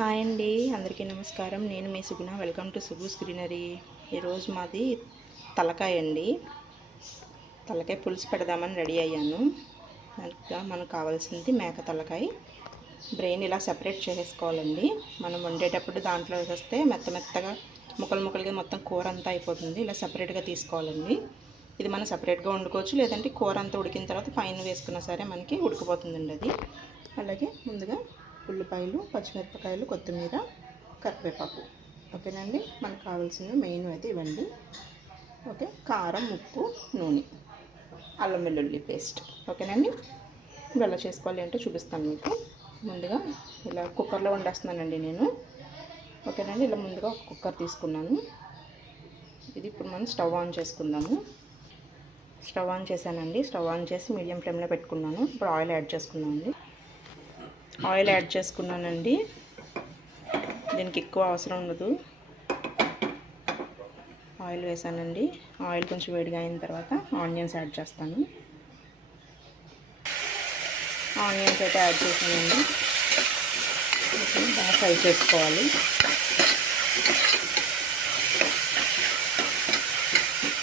Hi అండి అందరికీ నమస్కారం. నేను మీ Suguna. Welcome to Sugus greenery ఈరోజు మాది తలకాయ అండి. తలకాయ పులుసు పెడదామని రెడీ అయ్యాను. దానిగా మనకు కావాల్సింది మేక తలకాయ. బ్రెయిన్ ఇలా సెపరేట్ చేసేసుకోవాలండి మనం వండేటప్పుడు దాంట్లో వేసేస్తే మెత్త మెత్తగా ముక్కలు ముక్కలుగా మొత్తం కూర అంతా అయిపోతుంది. ఇలా సెపరేట్గా తీసుకోవాలండి. ఇది మనం సపరేట్గా వండుకోవచ్చు. లేదంటే కూర అంతా ఉడికిన తర్వాత పైన వేసుకున్నా సరే మనకి ఉడికిపోతుందండి అది. అలాగే ముందుగా ఉల్లిపాయలు పచ్చిమిరపకాయలు కొత్తిమీర కరివేపాకు. ఓకేనండి? మనకు కావాల్సిన మెయిన్ అయితే ఇవ్వండి ఓకే? కారం ఉప్పు నూనె. అల్లం వెల్లుల్లి పేస్ట్. ఓకేనండి? ఇప్పుడు ఎలా చేసుకోవాలి అంటే చూపిస్తాను మీకు. ముందుగా ఇలా కుక్కర్లో వండేస్తున్నానండి నేను. ఓకేనండి? ఇలా ముందుగా ఒక కుక్కర్ తీసుకున్నాను. ఇది ఇప్పుడు మనం స్టవ్ ఆన్ చేసుకుందాము. స్టవ్ ఆన్ చేశానండి. స్టవ్ ఆన్ చేసి మీడియం ఫ్లేమ్లో పెట్టుకున్నాను. ఇప్పుడు ఆయిల్ యాడ్ చేసుకున్నామండి ఆయిల్ యాడ్ చేసుకున్నానండి. దీనికి ఎక్కువ అవసరం ఉండదు. ఆయిల్ వేసానండి. ఆయిల్ కొంచెం వేడిగా అయిన తర్వాత ఆనియన్స్ యాడ్ చేస్తాను. ఆనియన్స్ అయితే యాడ్ చేసానండి. బాగా ఫ్రై చేసుకోవాలి.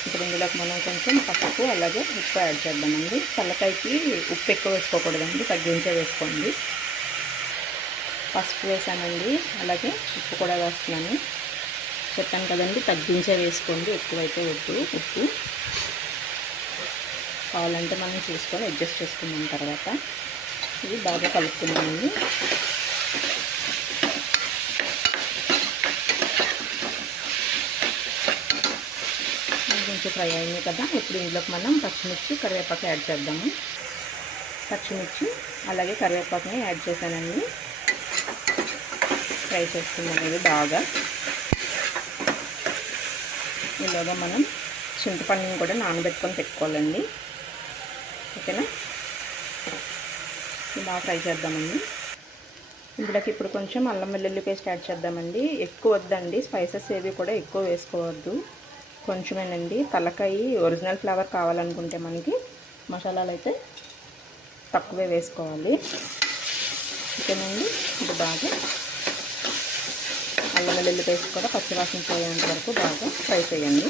ఇప్పుడు ఇందులోకి మనం కొంచెం పసుపు అలాగే ఉప్పు యాడ్ చేద్దామండి. తలకాయకి ఉప్పు ఎక్కువ వేసుకోకూడదండి. తగ్గించే వేసుకోండి. పసుపు వేసానండి. అలాగే ఉప్పు కూడా వేస్తున్నాను. చెప్పాను కదండి తగ్గించే వేసుకోండి ఎక్కువైతే వద్దు. ఉప్పు కావాలంటే మనం చూసుకొని అడ్జస్ట్ చేసుకున్నాం తర్వాత. ఇది బాగా కలుపుకున్నామండి కొంచెం ఫ్రై అయింది కదా ఇప్పుడు ఇందులోకి మనం పచ్చిమిర్చి కరివేపాకు యాడ్ చేద్దాము. పచ్చిమిర్చి అలాగే కరివేపాకుని యాడ్ చేశానండి. ఫ్రై చేసుకుందాం ఇది బాగా. ఇలాగా మనం చింతపండుని కూడా నానబెట్టుకొని పెట్టుకోవాలండి. ఓకేనా? బాగా ఫ్రై చేద్దామండి. ఇందులోకి ఇప్పుడు కొంచెం అల్లం వెల్లుల్లి పేస్ట్ యాడ్ చేద్దామండి. ఎక్కువ వద్దండి. స్పైసెస్ ఏవి కూడా ఎక్కువ వేసుకోవద్దు. కొంచెమేనండి. తలకాయ ఒరిజినల్ ఫ్లేవర్ కావాలనుకుంటే మనకి మసాలాలు అయితే తక్కువే వేసుకోవాలి. ఓకేనండి? ఇది బాగా అల్లం వెల్లుల్లి పేస్ట్ కూడా పచ్చివాసన పోయేంత వరకు బాగా ఫ్రై చేయండి.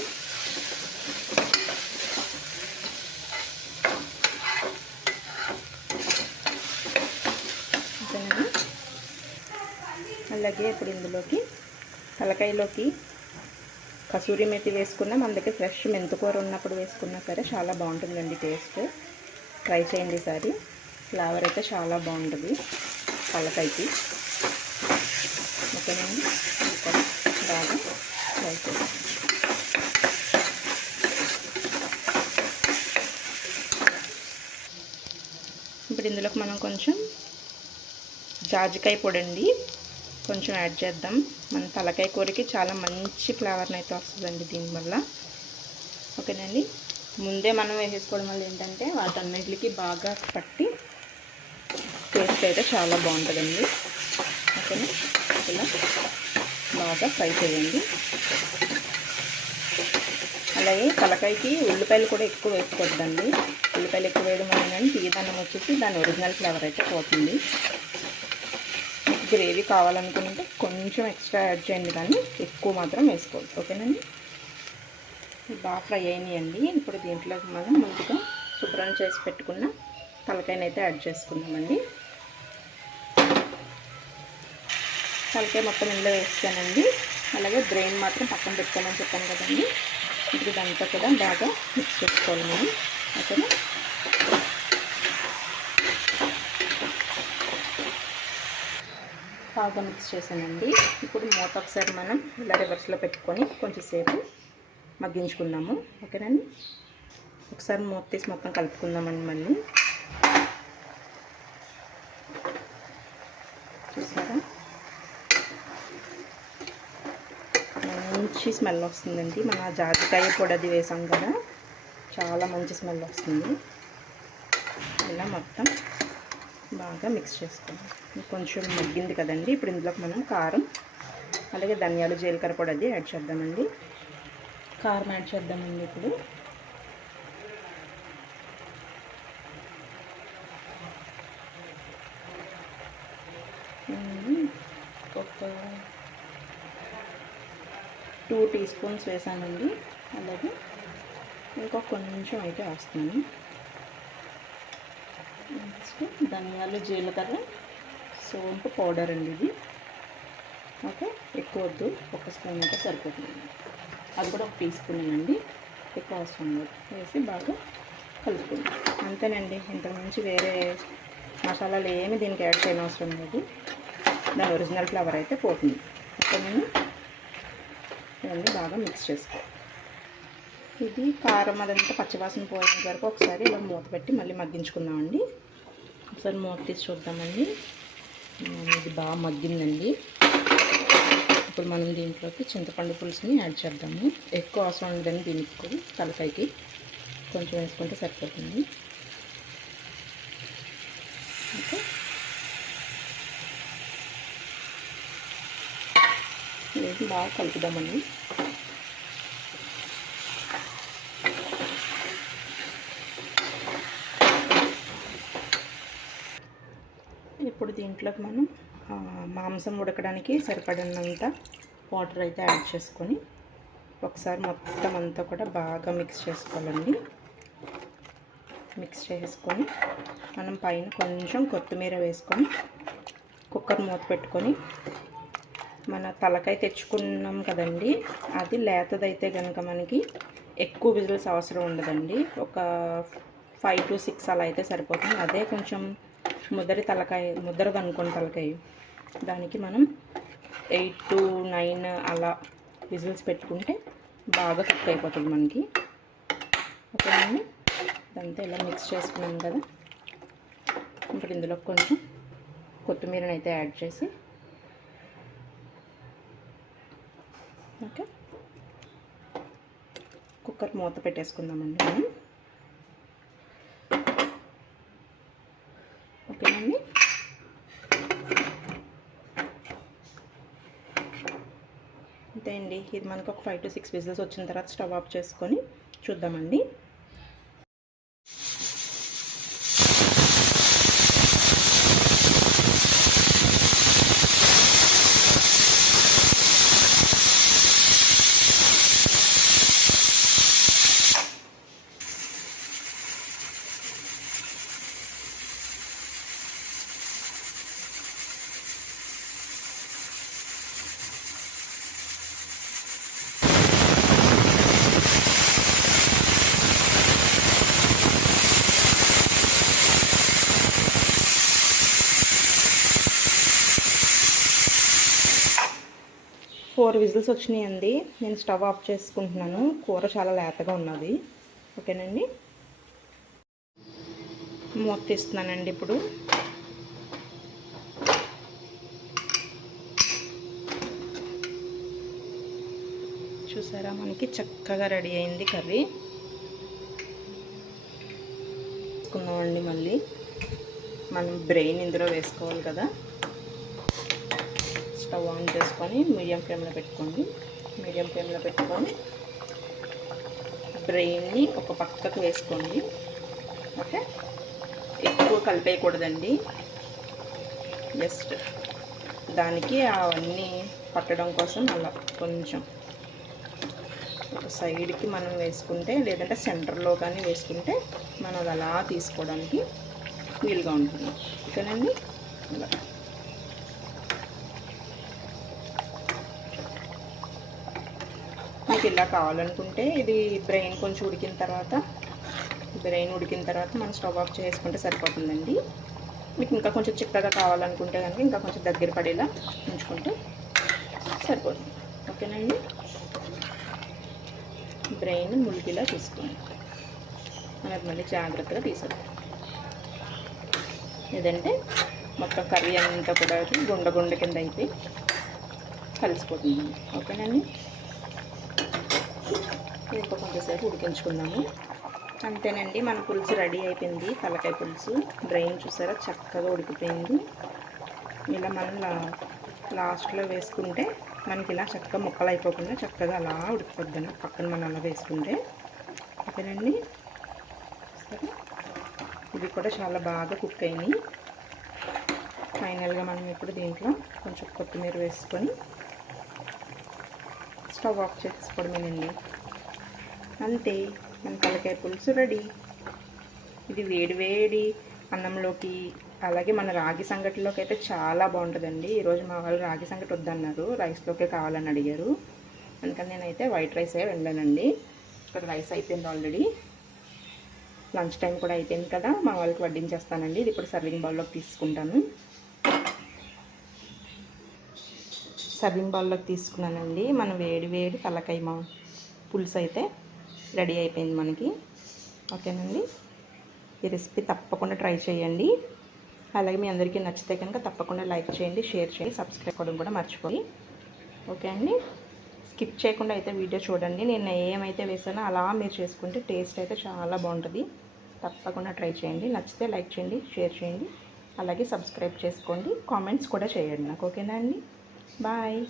అలాగే ఇప్పుడు ఇందులోకి తలకాయలోకి కసూరి మెతి వేసుకున్నా. మన దగ్గర ఫ్రెష్ మెంతుకూర ఉన్నప్పుడు వేసుకున్నా సరే చాలా బాగుంటుందండి టేస్ట్. ట్రై చేయండి ఈసారి. ఫ్లేవర్ అయితే చాలా బాగుంటుంది తలకాయకి. ఓకేనండి బాగా ఫ్రై ఇప్పుడు ఇందులోకి మనం కొంచెం జాజికాయ పొడి అండి కొంచెం యాడ్ చేద్దాం. మన తలకాయ కూరకి చాలా మంచి ఫ్లేవర్ని అయితే వస్తుందండి దీనివల్ల ఓకేనండి? ముందే మనం వేసేసుకోవడం వల్ల ఏంటంటే వాటన్నిటికి బాగా పట్టి టేస్ట్ అయితే చాలా బాగుంటుందండి. ఓకేనా? ఇలా బాగా ఫ్రై చేయండి. అలాగే తలకాయకి ఉల్లిపాయలు కూడా ఎక్కువ వేసుకోవద్దండి. ఉల్లిపాయలు ఎక్కువ వేయడం వల్ల కానీ వచ్చేసి దాని ఒరిజినల్ ఫ్లేవర్ అయితే పోతుంది. గ్రేవీ కావాలనుకుంటే కొంచెం ఎక్స్ట్రా యాడ్ చేయండి కానీ ఎక్కువ మాత్రం వేసుకోవద్దు. ఓకేనండి? బాగా ఫ్రై అయినాయండి. ఇప్పుడు దీంట్లోకి మనం ముందుగా శుభ్రం చేసి పెట్టుకున్న తలకాయనైతే యాడ్ చేసుకుందామండి. తలకాయ మొత్తం ఇందులో వేస్తానండి. అలాగే బ్రెయిన్ మాత్రం పక్కన పెట్టుకోమని చెప్పాను కదండి. ఇప్పుడు ఇదంతా కూడా బాగా మిక్స్ చేసుకోవాలి మనం. ఓకేనా? బాగా మిక్స్ చేశానండి. ఇప్పుడు మూత ఒకసారి మనం ఇలా రివర్స్లో పెట్టుకొని కొంచెంసేపు మగ్గించుకుందాము. ఓకేనండి ఒకసారి మూత తీసి మొత్తం కలుపుకుందామండి మళ్ళీ. చూసారా? మంచి స్మెల్ వస్తుందండి. మన జాజికాయ కూడా అది వేసాం కదా చాలా మంచి స్మెల్ వస్తుంది. ఇలా మొత్తం బాగా మిక్స్ చేసుకోండి కొంచెం మగ్గింది కదండి. ఇప్పుడు ఇందులోకి మనం కారం అలాగే ధనియాలు జీలకర్ర పొడి అది యాడ్ చేద్దామండి. కారం యాడ్ చేద్దామండి ఇప్పుడు. ఒక టూ టీ స్పూన్స్ వేసానండి. అలాగే ఇంకా కొంచెం అయితే వేస్తున్నాను నెక్స్ట్ ధనియాలు జీలకర్ర సోంపు పౌడర్ అండి ఇది. ఓకే ఎక్కువ వద్దు. ఒక స్పూన్ అయితే సరిపోతుంది. అది కూడా ఒక టీ స్పూన్ అండి. ఎక్కువ అవసరం లేదు. వేసి బాగా కలుపుకుంది. అంతేనండి. ఇంతకుమించి వేరే మసాలాలు ఏమి దీనికి యాడ్ చేయని అవసరం లేదు. దాని ఒరిజినల్ ఫ్లేవర్ అయితే పోతుంది. ఓకేనండి ఇవన్నీ బాగా మిక్స్ చేసుకో. ఇది కారం అదంతా పచ్చివాసన పోయేంత వరకు ఒకసారి ఇలా మూత పెట్టి మళ్ళీ మగ్గించుకుందామండి. ఒకసారి మూత తీసి చూద్దామండి. ఇది బాగా మగ్గిందండి. ఇప్పుడు మనం దీంట్లోకి చింతపండు పులుసుని యాడ్ చేద్దాము. ఎక్కువ అవసరం ఉండదండి దీనికి తలకాయకి కొంచెం వేసుకుంటే సరిపోతుంది. ఓకే. అనేది బాగా కలుపుదామండి. ఇప్పుడు దీంట్లోకి మనం మాంసం ఉడకడానికి సరిపడినంత వాటర్ అయితే యాడ్ చేసుకొని ఒకసారి మొత్తం అంతా కూడా బాగా మిక్స్ చేసుకోవాలండి. మిక్స్ చేసుకొని మనం పైన కొంచెం కొత్తిమీర వేసుకొని కుక్కర్ మూత పెట్టుకొని మన తలకాయ తెచ్చుకున్నాం కదండి. అది లేతదైతే కనుక మనకి ఎక్కువ విజిల్స్ అవసరం ఉండదండి. ఒక ఫైవ్ టు సిక్స్ అలా అయితే సరిపోతుంది. అదే కొంచెం ముద్దరి తలకాయ ముద్దరది అనుకోండి తలకాయ. దానికి మనం ఎయిట్ టు నైన్ అలా విజిల్స్ పెట్టుకుంటే బాగా కుక్ అయిపోతుంది మనకి. ఓకేనండి ఇదంతా ఇలా మిక్స్ చేసుకున్నాం కదా. ఇప్పుడు ఇందులో కొంచెం కొత్తిమీరని అయితే యాడ్ చేసి ఓకే. కుక్కర్ మూత పెట్టేసుకుందామండి మనం. ఓకేనండి అంతే అండి. ఇది మనకు ఒక ఫైవ్ టు సిక్స్ విజిల్స్ వచ్చిన తర్వాత స్టవ్ ఆఫ్ చేసుకొని చూద్దామండి ఫోర్ విజిల్స్ వచ్చినాయండి నేను స్టవ్ ఆఫ్ చేసుకుంటున్నాను. కూర చాలా లేతగా ఉన్నది. ఓకేనండి? మూత తీస్తున్నానండి ఇప్పుడు. చూసారా? మనకి చక్కగా రెడీ అయింది కర్రీ. వేసుకుందామండి మళ్ళీ. మనం బ్రెయిన్ ఇందులో వేసుకోవాలి కదా. స్టవ్ ఆన్ చేసుకొని మీడియం ఫ్లేమ్లో పెట్టుకోండి. మీడియం ఫ్లేమ్లో పెట్టుకొని బ్రెయిన్ని ఒక పక్కకు వేసుకోండి. ఓకే? ఎక్కువ కలిపేయకూడదండి. జస్ట్ దానికి అవన్నీ పట్టడం కోసం అలా కొంచెం ఒక సైడ్కి మనం వేసుకుంటే లేదంటే సెంటర్లో కానీ వేసుకుంటే మనం అది అలా తీసుకోవడానికి వీలుగా ఉంటుంది. ఓకేనండి? అలా. ఇలా కావాలనుకుంటే ఇది బ్రెయిన్ కొంచెం ఉడికిన తర్వాత బ్రెయిన్ ఉడికిన తర్వాత మనం స్టవ్ ఆఫ్ చేసుకుంటే సరిపోతుందండి. మీకు ఇంకా కొంచెం చిక్కగా కావాలనుకుంటే కనుక ఇంకా కొంచెం దగ్గర పడేలా ఉంచుకుంటే సరిపోతుంది. ఓకేనండి? బ్రెయిన్ ములికిలా తీసుకోండి. మనకి మళ్ళీ జాగ్రత్తగా తీసేద్దాం. లేదంటే మొత్తం కర్రీ అంతా కూడా గుండ గుండ కింద అయితే కలిసిపోతుంది ఓకేనండి? ఇంకా కొంతసేపు ఉడికించుకుందాము. అంతేనండి మన పులుసు రెడీ అయిపోయింది. తలకాయ పులుసు డ్రైన్ చూసారా? చక్కగా ఉడికిపోయింది. ఇలా మనం లాస్ట్లో వేసుకుంటే మనకి ఇలా చక్కగా ముక్కలు అయిపోకుండా చక్కగా అలా ఉడికిపోద్దండి పక్కన మనం అలా వేసుకుంటే. ఓకేనండి? సరే ఇవి కూడా చాలా బాగా కుక్ అయినాయి. ఫైనల్గా మనం ఇప్పుడు దీంట్లో కొంచెం కొత్తిమీర వేసుకొని స్టవ్ ఆఫ్ చేసుకోవడమేనండి అంతే మన కలకాయ పులుసు రెడీ. ఇది వేడివేడి అన్నంలోకి అలాగే మన రాగి సంగటిలోకి అయితే చాలా బాగుంటుందండి. ఈరోజు మా వాళ్ళు రాగి సంగటి వద్దన్నారు రైస్లోకే కావాలని అడిగారు. అందుకని నేనైతే వైట్ రైస్ రైసే వెళ్ళానండి ఇక్కడ రైస్ అయిపోయింది ఆల్రెడీ. లంచ్ టైం కూడా అయిపోయింది కదా మా వాళ్ళకి వడ్డించేస్తానండి. ఇది ఇప్పుడు సర్వింగ్ బౌల్లోకి తీసుకుంటాను. సర్వింగ్ బౌల్లోకి తీసుకున్నానండి. మన వేడి వేడి తలకాయ మా పులుసు అయితే రెడీ అయిపోయింది మనకి. ఓకేనండి? ఈ రెసిపీ తప్పకుండా ట్రై చేయండి. అలాగే మీ అందరికీ నచ్చితే కనుక తప్పకుండా లైక్ చేయండి షేర్ చేయండి సబ్స్క్రైబ్ అవ్వడం కూడా మర్చిపోయి. ఓకే అండి? స్కిప్ చేయకుండా అయితే వీడియో చూడండి. నేను ఏమైతే వేసానో అలా మీరు చేసుకుంటే టేస్ట్ అయితే చాలా బాగుంటుంది. తప్పకుండా ట్రై చేయండి. నచ్చితే లైక్ చేయండి షేర్ చేయండి. అలాగే సబ్స్క్రైబ్ చేసుకోండి. కామెంట్స్ కూడా చేయండి నాకు. ఓకేనా అండి? Bye.